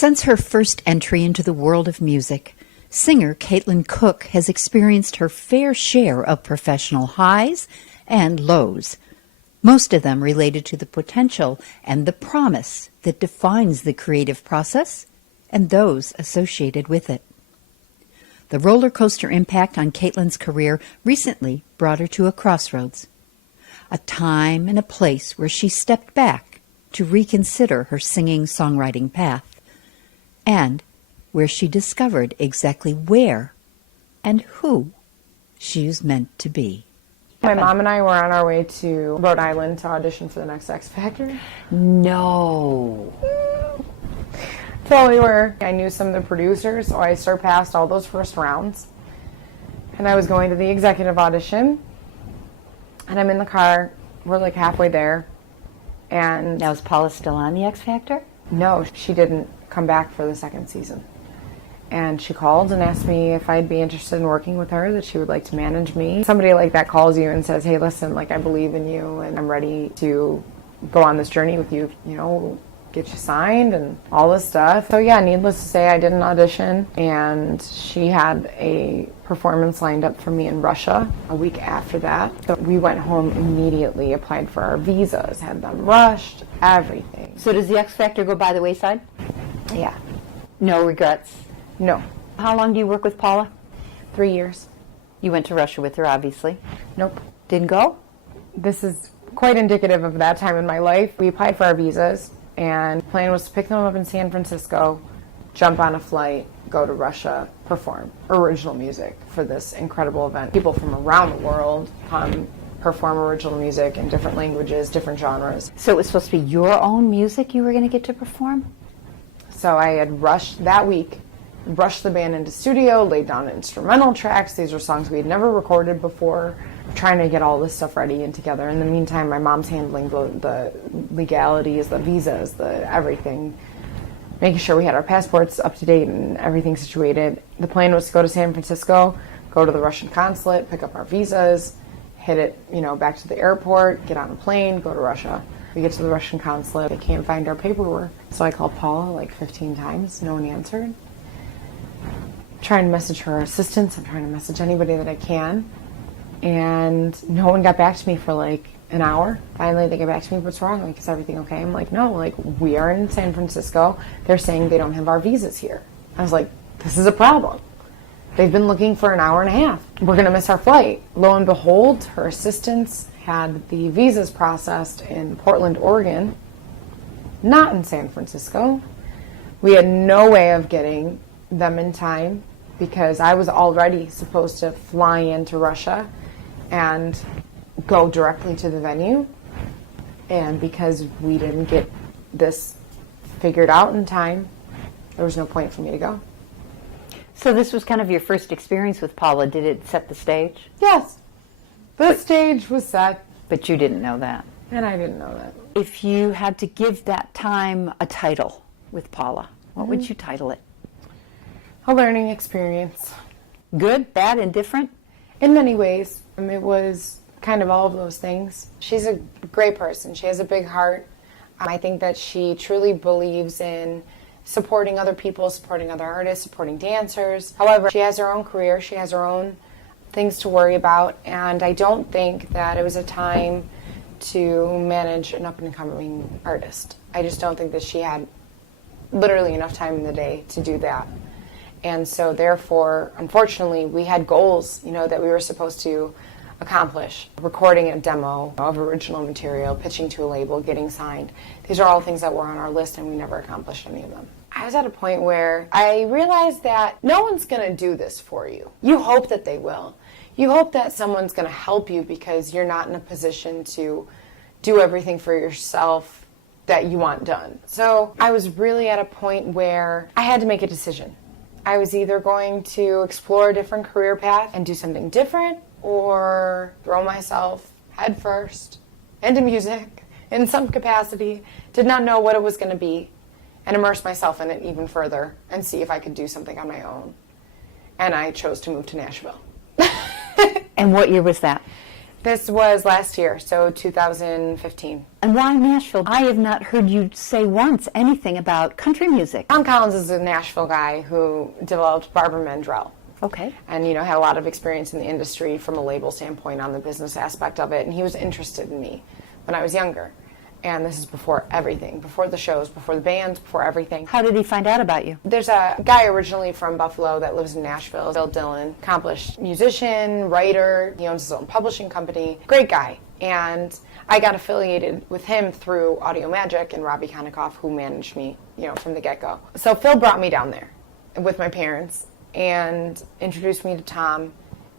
Since her first entry into the world of music, singer Koch has experienced her fair share of professional highs and lows, most of them related to the potential and the promise that defines the creative process and those associated with it. The roller coaster impact on Caitlin's career recently brought her to a crossroads, a time and a place where she stepped back to reconsider her singing-songwriting path, and where she discovered exactly where and who she is meant to be. My mom and I were on our way to Rhode Island to audition for the next X Factor. No. So we were. I knew some of the producers, so I surpassed all those first rounds. And I was going to the executive audition, and I'm in the car. We're like halfway there. And Now, is Paula still on the X Factor? no, she didn't come back for the second season. And she called and asked me if I'd be interested in working with her, that she would like to manage me. Somebody like that calls you and says, hey, listen, like, I believe in you and I'm ready to go on this journey with you, you know, get you signed and all this stuff. So yeah, needless to say, I did an audition, and she had a performance lined up for me in Russia a week after that. So we went home immediately, applied for our visas, had them rushed, everything. So does the X Factor go by the wayside? Yeah. No regrets? No. How long do you work with Paula? 3 years. You went to Russia with her, obviously. Nope. Didn't go? This is quite indicative of that time in my life. We applied for our visas, and the plan was to pick them up in San Francisco, jump on a flight, go to Russia, perform original music for this incredible event. People from around the world come perform original music in different languages, different genres. So it was supposed to be your own music you were going to get to perform? So I had rushed that week, rushed the band into studio, laid down instrumental tracks. These were songs we had never recorded before, trying to get all this stuff ready and together. In the meantime, my mom's handling the legalities, the visas, the everything, making sure we had our passports up to date and everything situated. The plan was to go to San Francisco, go to the Russian consulate, pick up our visas, hit it, you know, back to the airport, get on a plane, go to Russia. We get to the Russian consulate, they can't find our paperwork. So I called Paula like 15 times, no one answered. Trying to message her assistants, I'm trying to message anybody that I can. And no one got back to me for like an hour. Finally, they get back to me, what's wrong? Like, is everything okay? I'm like, no, like, we are in San Francisco. They're saying they don't have our visas here. I was like, this is a problem. They've been looking for an hour and a half. We're gonna miss our flight. Lo and behold, her assistants had the visas processed in Portland, Oregon, not in San Francisco. We had no way of getting them in time because I was already supposed to fly into Russia and go directly to the venue. And because we didn't get this figured out in time, there was no point for me to go. So this was kind of your first experience with Paula. Did it set the stage? Yes, the stage was set. But you didn't know that. And I didn't know that. If you had to give that time a title with Paula, what would you title it? A learning experience. Good, bad, indifferent? In many ways. It was kind of all of those things. She's a great person. She has a big heart. I think that she truly believes in supporting other people, supporting other artists, supporting dancers. However, she has her own career. She has her own things to worry about. And I don't think that it was a time to manage an up-and-coming artist. I just don't think that she had literally enough time in the day to do that. And so therefore, unfortunately, we had goals, you know, that we were supposed to accomplish. Recording a demo of original material, pitching to a label, getting signed. These are all things that were on our list, and we never accomplished any of them. I was at a point where I realized that no one's going to do this for you. You hope that they will. You hope that someone's going to help you because you're not in a position to do everything for yourself that you want done. So I was really at a point where I had to make a decision. I was either going to explore a different career path and do something different, or throw myself headfirst into music in some capacity, did not know what it was going to be, and immerse myself in it even further and see if I could do something on my own. And I chose to move to Nashville. And what year was that? This was last year, so 2015. And why Nashville? I have not heard you say once anything about country music. Tom Collins is a Nashville guy who developed Barbara Mandrell. Okay. And, had a lot of experience in the industry from a label standpoint on the business aspect of it. And he was interested in me when I was younger. And this is before everything, before the shows, before the bands, before everything. How did he find out about you? There's a guy originally from Buffalo that lives in Nashville, Bill Dillon, accomplished musician, writer. He owns his own publishing company. Great guy. And I got affiliated with him through Audio Magic and Robbie Konikoff, who managed me, from the get-go. So Phil brought me down there with my parents and introduced me to Tom.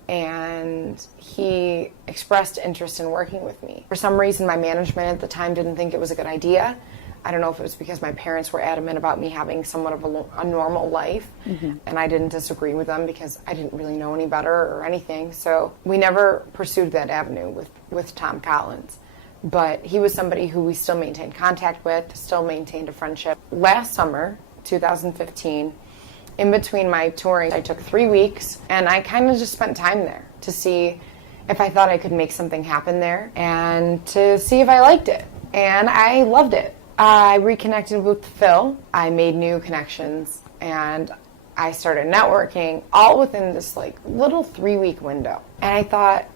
And he expressed interest in working with me. For some reason, my management at the time didn't think it was a good idea. I don't know if it was because my parents were adamant about me having somewhat of a normal life, and I didn't disagree with them because I didn't really know any better or anything. So we never pursued that avenue with Tom Collins. But he was somebody who we still maintained contact with, still maintained a friendship. Last summer, 2015, in between my touring, I took 3 weeks, and I kind of just spent time there to see if I thought I could make something happen there and to see if I liked it. And I loved it. I reconnected with Phil. I made new connections, and I started networking all within this little 3-week window. And I thought,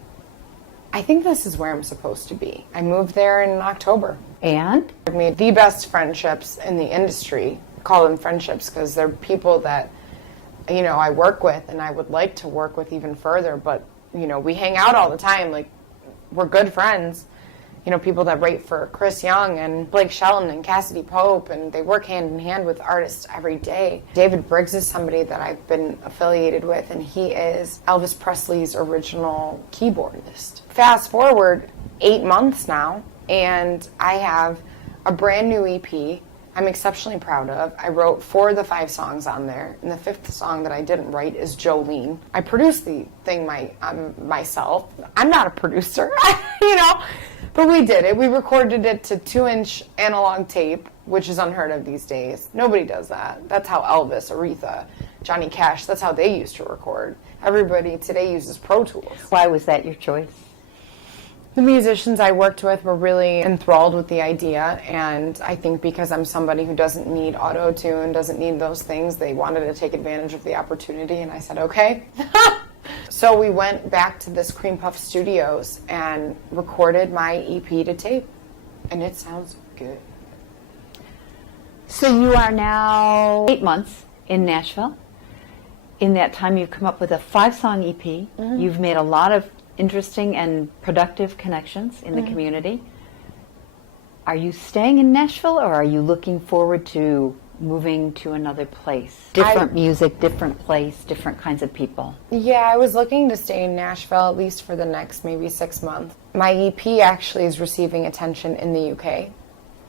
I think this is where I'm supposed to be. I moved there in October. And? I've made the best friendships in the industry. Call them friendships because they're people that I work with and I would like to work with even further, but we hang out all the time, we're good friends. People that write for Chris Young and Blake Shelton and Cassidy Pope, and they work hand in hand with artists every day. David Briggs is somebody that I've been affiliated with, and he is Elvis Presley's original keyboardist. Fast forward 8 months now, and I have a brand new EP I'm exceptionally proud of. I wrote 4 of the 5 songs on there, and the 5th song that I didn't write is Jolene. I produced the thing myself. I'm not a producer, but we did it. We recorded it to 2-inch analog tape, which is unheard of these days. Nobody does that. That's how Elvis, Aretha, Johnny Cash, that's how they used to record. Everybody today uses Pro Tools. Why was that your choice? The musicians I worked with were really enthralled with the idea, and I think because I'm somebody who doesn't need auto-tune, doesn't need those things, they wanted to take advantage of the opportunity, and I said, okay. So we went back to this Cream Puff Studios and recorded my EP to tape, and it sounds good. So you are now 8 months in Nashville. In that time, you've come up with a 5-song EP. Mm-hmm. You've made a lot of interesting and productive connections in the community. Are you staying in Nashville, or are you looking forward to moving to another place? Different music, different place, different kinds of people. Yeah, I was looking to stay in Nashville at least for the next maybe 6 months. My EP actually is receiving attention in the UK.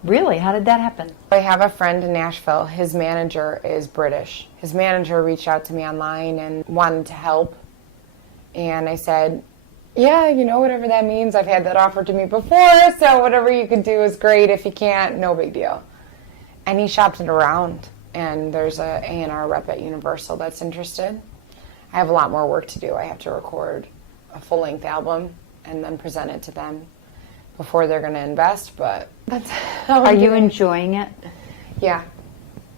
Really? How did that happen? I have a friend in Nashville. His manager is British. His manager reached out to me online and wanted to help. And I said, yeah, whatever that means. I've had that offered to me before, so whatever you can do is great. If you can't, no big deal. And he shopped it around, and there's a A&R rep at Universal that's interested. I have a lot more work to do. I have to record a full-length album and then present it to them before they're going to invest, but that's how Are you enjoying it? Yeah,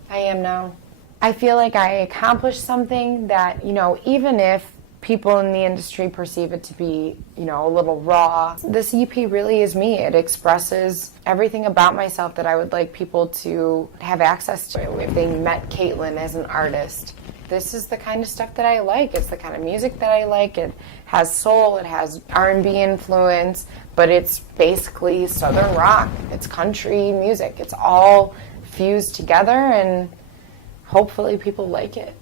I am now. I feel like I accomplished something that, even if people in the industry perceive it to be, a little raw, this EP really is me. It expresses everything about myself that I would like people to have access to if they met Caitlin as an artist. This is the kind of stuff that I like. It's the kind of music that I like. It has soul, it has R&B influence, but it's basically Southern rock. It's country music. It's all fused together, and hopefully people like it.